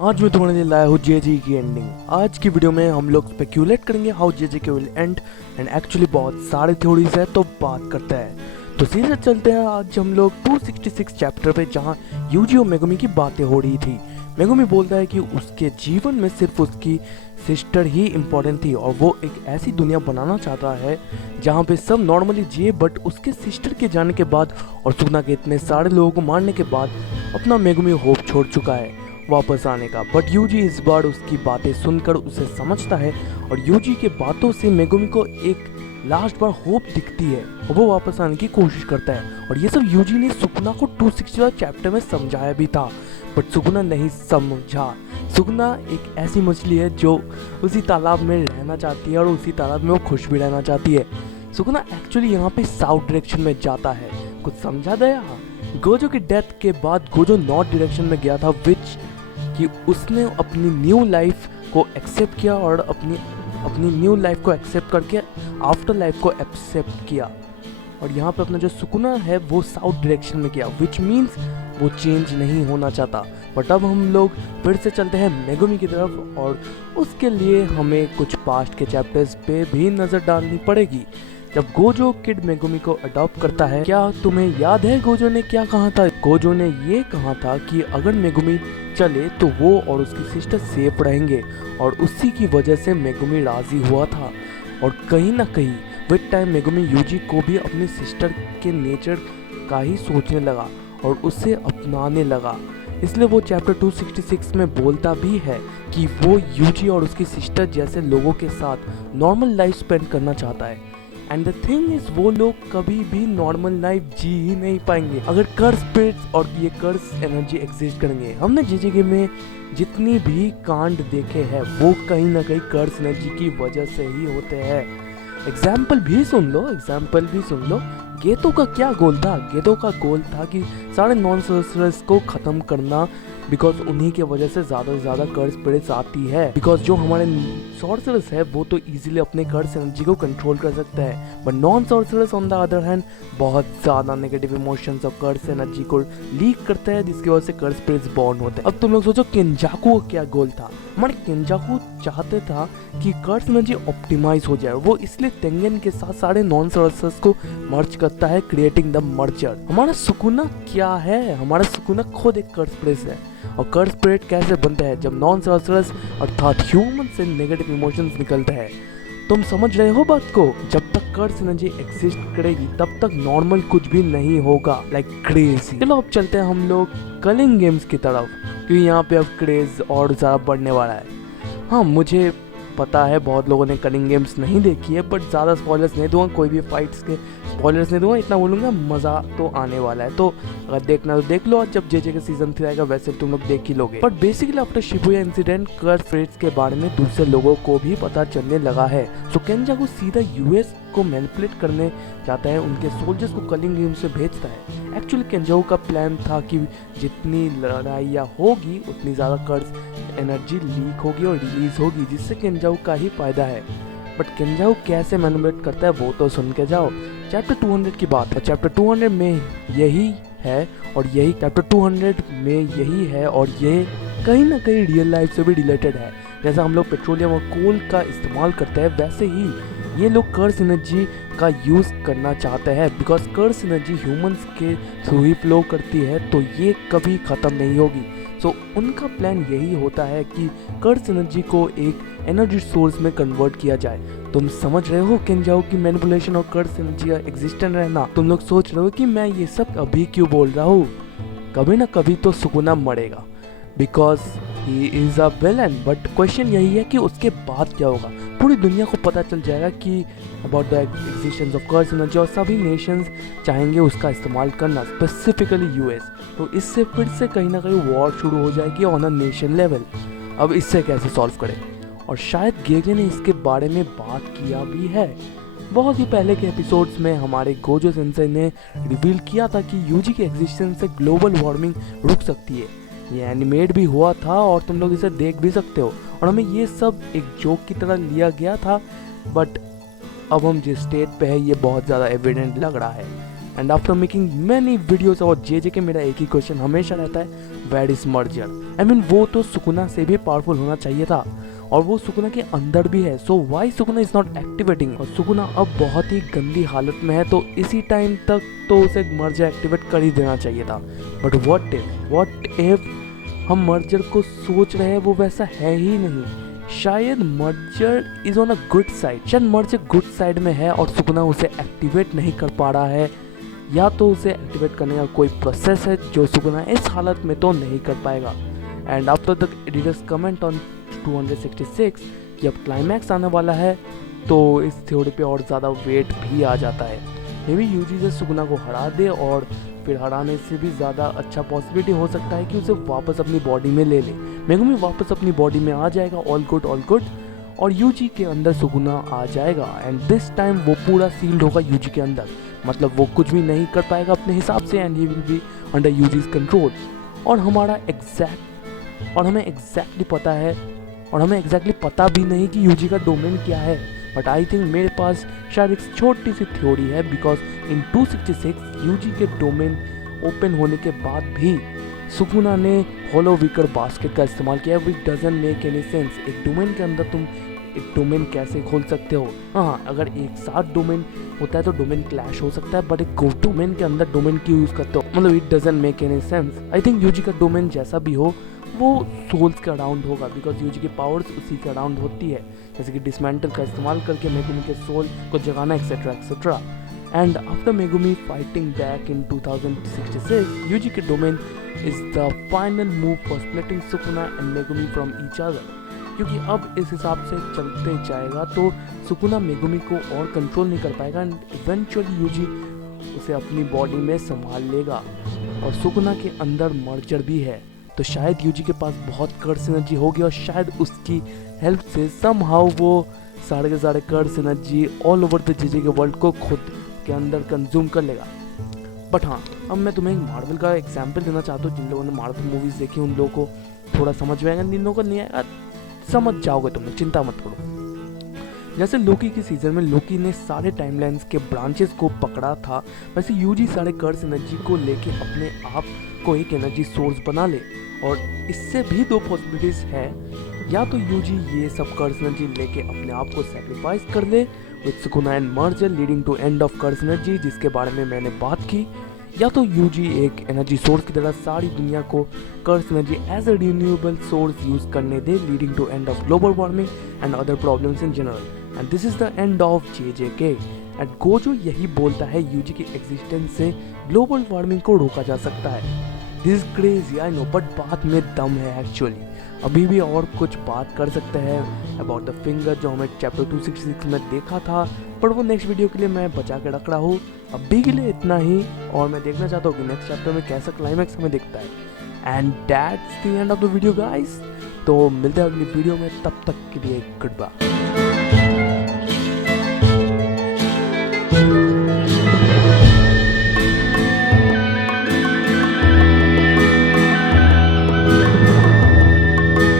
आज मैं तुम्हारे लिए लाया हूँ जेजे की एंडिंग। आज की वीडियो में हम लोग स्पेक्यूलेट करेंगे हाउ जेजे के विल एंड एक्चुअली बहुत सारे थ्योरीज है, तो बात करते हैं। तो सीधे चलते हैं आज हम लोग 266 चैप्टर पे, जहाँ यूजी और मेगुमी की बातें हो रही थी। मेगुमी बोलता है कि उसके जीवन में सिर्फ उसकी सिस्टर ही इम्पोर्टेंट थी और वो एक ऐसी दुनिया बनाना चाहता है जहाँ पे सब नॉर्मली जिए, बट उसके सिस्टर के जाने के बाद और सुगना के इतने सारे लोगों को मारने के बाद अपना मेगुमी होप छोड़ चुका है वापस आने का। बट यूजी इस बार उसकी बातें सुनकर उसे समझता है और यूजी के बातों से मेगुमी को एक लास्ट बार होप दिखती है और वो वापस आने की कोशिश करता है। और ये सब यूजी ने सुगना को 260 चैप्टर में समझाया भी था, बट सुगना नहीं समझा। सुगना एक ऐसी मछली है जो उसी तालाब में रहना चाहती है और उसी तालाब में वो खुश भी रहना चाहती है। सुगना एक्चुअली यहाँ पे साउथ डायरेक्शन में जाता है। कुछ समझा गया? गोजो की डेथ के बाद गोजो नॉर्थ डायरेक्शन में गया था, विच कि उसने अपनी न्यू लाइफ को एक्सेप्ट किया और अपनी न्यू लाइफ को एक्सेप्ट करके आफ्टर लाइफ को एक्सेप्ट किया। और यहाँ पे अपना जो सुकुना है वो साउथ डायरेक्शन में गया, विच मीन्स वो चेंज नहीं होना चाहता। बट अब हम लोग फिर से चलते हैं मेगुमी की तरफ और उसके लिए हमें कुछ पास्ट के चैप्टर्स पे भी नज़र डालनी पड़ेगी। जब गोजो किड मेगुमी को अडॉप्ट करता है, क्या तुम्हें याद है गोजो ने क्या कहा था? गोजो ने ये कहा था कि अगर मेगुमी चले तो वो और उसकी सिस्टर सेफ रहेंगे, और उसी की वजह से मेगुमी राजी हुआ था। और कहीं ना कहीं विद टाइम मेगुमी यूजी को भी अपनी सिस्टर के नेचर का ही सोचने लगा और उसे अपनाने लगा। इसलिए वो चैप्टर 266 में बोलता भी है कि वो यूजी और उसकी सिस्टर जैसे लोगों के साथ नॉर्मल लाइफ स्पेंड करना चाहता है। एंड द थिंग इज, वो लोग कभी भी नॉर्मल लाइफ जी ही नहीं पाएंगे अगर कर्स स्पिरिट्स और ये कर्स एनर्जी एग्जिस्ट करेंगे। हमने जेजे में जितनी भी कांड देखे हैं वो कहीं ना कहीं कर्स एनर्जी की वजह से ही होते हैं। एग्जाम्पल भी सुन लो। गेतो का क्या गोल था? गेतो का गोल था कि सारे नॉन सॉर्सरर्स को खत्म करना, बिकॉज उन्हीं के वजह से ज़्यादा से ज़्यादा कर्स स्पिरिट्स आती है। बिकॉज जो हमारे सॉर्सरर्स है वो तो इजीली अपने कर्स एनर्जी को कंट्रोल कर सकता है, but non sorcerers on the other hand बहुत ज़्यादा नेगेटिव इमोशंस और कर्स एनर्जी को लीक करते हैं, जिसकी वजह से कर्स स्पिरिट्स बॉर्न होते हैं। अब तुम लोग सोचो केंजाकू का क्या गोल था? हमारे केंजाकू चाहते था कि कर्स एनर्जी ऑप्टिमाइज हो जाए, वो इसलिए तेंगेन के साथ सारे नॉन सॉर्सरर्स को मर्ज करता है, क्रिएटिंग द मर्जर। हमारा सुकुना क्या है? हमारा सुकुना खुद एक कर्स स्पिरिट है। और कर्स स्पिरिट कैसे बनते हैं? जब नॉन सॉर्सरर्स अर्थात ह्यूमन से नेगेटिव इमोशंस निकलते हैं। तुम समझ रहे हो बात को? जब तक कर्स एनर्जी एग्जिस्ट करेगी तब तक नॉर्मल कुछ भी नहीं होगा, लाइक क्रेजी। चलो अब चलते हैं हम लोग कलिंग गेम्स की तरफ, क्योंकि यहाँ पे अब क्रेज और ज़्यादा बढ़ने वाला है। हाँ, मुझे पता है बहुत लोगों ने कलिंग गेम्स नहीं देखी है, बट ज़्यादा स्पॉयलर्स नहीं दूंगा, कोई भी फाइट्स के स्पॉयलर्स नहीं दूंगा। इतना बोलूँगा मज़ा तो आने वाला है, तो अगर देखना तो देख लो। और जब जेजे का सीजन 3 आएगा वैसे तुम लोग देख ही लोगे। But basically after Shibuya incident curse spirits के बारे में दूसरे लोगों को भी पता चलने लगा है। सो केंजाकू सीधा यूएस को मैनिपुलेट करने जाता है, उनके सोल्जर्स को कलिंग गेम से भेजता है। एक्चुअली केंजाकू का प्लान था कि जितनी लड़ाइयाँ होगी उतनी ज़्यादा कर्स एनर्जी लीक होगी और रिलीज होगी, जिससे केंजाकू का ही फायदा है। बट केंजाकू कैसे मैनिपुलेट करता है वो तो सुन के जाओ। चैप्टर 200 की बात है। चैप्टर 200 में यही है और यही चैप्टर 200 में यही है और ये कहीं ना कहीं रियल लाइफ से भी रिलेटेड है। जैसा हम लोग पेट्रोलियम और कोल का इस्तेमाल करते हैं, वैसे ही ये लोग कर्स एनर्जी का यूज़ करना चाहते हैं, बिकॉज कर्स एनर्जी ह्यूमंस के थ्रू ही फ्लो करती है, तो ये कभी ख़त्म नहीं होगी। सो उनका प्लान यही होता है कि कर्स एनर्जी को एक एनर्जी सोर्स में कन्वर्ट किया जाए। तुम समझ रहे हो केंजाकू की मैनिपुलेशन और कर्स एनर्जी का एग्जिस्टेंट रहना? तुम लोग सोच रहे हो कि मैं ये सब अभी क्यों बोल रहा हूँ? कभी ना कभी तो सुकुना मरेगा, because he is a villain. But question यही है कि उसके बाद क्या होगा? पूरी दुनिया को पता चल जाएगा कि about the existence of curse energy, और सभी नेशंस चाहेंगे उसका इस्तेमाल करना, स्पेसिफिकली यूएस। तो इससे फिर से कहीं ना कहीं वॉर शुरू हो जाएगी ऑन अ नेशन लेवल। अब इससे कैसे सॉल्व करें? और शायद गेगे ने इसके बारे में बात किया भी है। बहुत ही पहले के एपिसोड्स में हमारे गोजो सेंसेई ने रिवील किया था कि यूजी के एग्जिस्टेंस से ग्लोबल वार्मिंग रुक सकती है। ये एनिमेट भी हुआ था और तुम लोग इसे देख भी सकते हो, और हमें ये सब एक जोक की तरह लिया गया था। बट अब हम जिस स्टेट पे है ये बहुत ज़्यादा एविडेंट लग रहा है। And after making many videos about JJ के मेरा एक ही क्वेश्चन हमेशा रहता है, where is merger? I mean वो तो सुकुना से भी पावरफुल होना चाहिए था, और वो सुकुना के अंदर भी है। So why Sukuna is not activating? और सुकुना अब बहुत ही गंदी हालत में है, तो इसी टाइम तक तो उसे मर्जर एक्टिवेट कर ही देना चाहिए था। बट व्हाट इफ हम मर्जर को सोच रहे हैं वो वैसा है ही नहीं। शायद merger is on a good side, शायद मर्जर गुड साइड में है और सुकुना उसे एक्टिवेट नहीं कर पा रहा है, या तो उसे एक्टिवेट करने का कोई प्रोसेस है जो सुकुना इस हालत में तो नहीं कर पाएगा। And after the editors comment on 266 कि अब क्लाइमैक्स आने वाला है, तो इस थ्योरी पे और ज़्यादा वेट भी आ जाता है। मे बी यूजी से सुकुना को हरा दे, और फिर हराने से भी ज़्यादा अच्छा पॉसिबिलिटी हो सकता है कि उसे वापस अपनी बॉडी में ले ले। मेगुमी वापस अपनी बॉडी में आ जाएगा, ऑल गुड, और यूजी के अंदर सुकुना आ जाएगा। एंड दिस टाइम वो पूरा सील्ड होगा यूजी के अंदर, मतलब वो कुछ भी नहीं कर पाएगा अपने हिसाब से, and he will be under uses control. और हमें एग्जैक्टली पता भी नहीं कि यूजी का डोमेन क्या है। बट आई थिंक मेरे पास शायद एक छोटी सी थ्योरी है, बिकॉज इन 266 यूजी के डोमेन ओपन होने के बाद भी सुकुना ने होलो विकर बास्केट का इस्तेमाल किया, विच डजंट मेक एनी सेंस। एक डोमेन के अंदर तुम एक डोमेन कैसे खोल सकते हो? हाँ, अगर एक साथ डोमेन होता है तो डोमेन क्लैश हो सकता है, बट एक डोमेन के अंदर डोमेन क्यों यूज करते हो? मतलब it doesn't make any sense. I think Yuji का डोमेन जैसा भी हो वो सोल्स के अराउंड होगा, बिकॉज यूजी की पावर्स उसी के अराउंड होती है, जैसे कि डिसमेंटल का इस्तेमाल करके मेगुमी के सोल को जगाना etcetera. And after Megumi fighting back in 2066, Yuji के domain is the final move for splitting Sukuna and Megumi from each other, क्योंकि अब इस हिसाब से चलते जाएगा तो सुकुना मेगुमी को और कंट्रोल नहीं कर पाएगा, एंड इवेंचुअली यूजी उसे अपनी बॉडी में संभाल लेगा। और सुकुना के अंदर मर्जर भी है, तो शायद यूजी के पास बहुत कर्स एनर्जी होगी, और शायद उसकी हेल्प से समहाउ वो सारे के सारे curse energy all over the JJ के वर्ल्ड को खुद के अंदर कंज्यूम कर लेगा। बट हाँ, अब मैं तुम्हें एक मार्वल का एग्जाम्पल देना चाहता हूँ। जिन लोगों ने मार्वल मूवीज़ देखी उन लोगों को थोड़ा समझ में आएगा, जिन लोगों को नहीं आएगा समझ जाओगे तुम, चिंता मत करो। जैसे लोकी की सीजन में लोकी ने सारे टाइमलाइंस के ब्रांचेस को पकड़ा था, वैसे यूजी सारे कर्स एनर्जी को लेके अपने आप को एक एनर्जी सोर्स बना ले। और इससे भी दो पॉसिबिलिटीज है, या तो यूजी ये सब कर्स एनर्जी लेके अपने आप को सेक्रीफाइस कर ले with Sukuna and merger leading to end of curse energy, जिसके बारे में मैंने बात की, या तो यूजी एक एनर्जी सोर्स की तरह सारी दुनिया को curse energy as a renewable source use करने दे, leading to end of global warming and other problems in general. And this is the end of JJK। And Gojo यही बोलता है यूजी की एग्जिस्टेंस से ग्लोबल वार्मिंग को रोका जा सकता है। This is crazy I know, but बात में दम है एक्चुअली। अभी भी और कुछ बात कर सकते हैं अबाउट द फिंगर जो हमें चैप्टर 266 में देखा था, पर वो नेक्स्ट वीडियो के लिए मैं बचा के रख रहा हूँ। अभी के लिए इतना ही, और मैं देखना चाहता हूँ कि नेक्स्ट चैप्टर में कैसा क्लाइमैक्स हमें दिखता है। And that's the end of the video guys. तो मिलते हैं अगली वीडियो में, तब तक के लिए गुड बाय।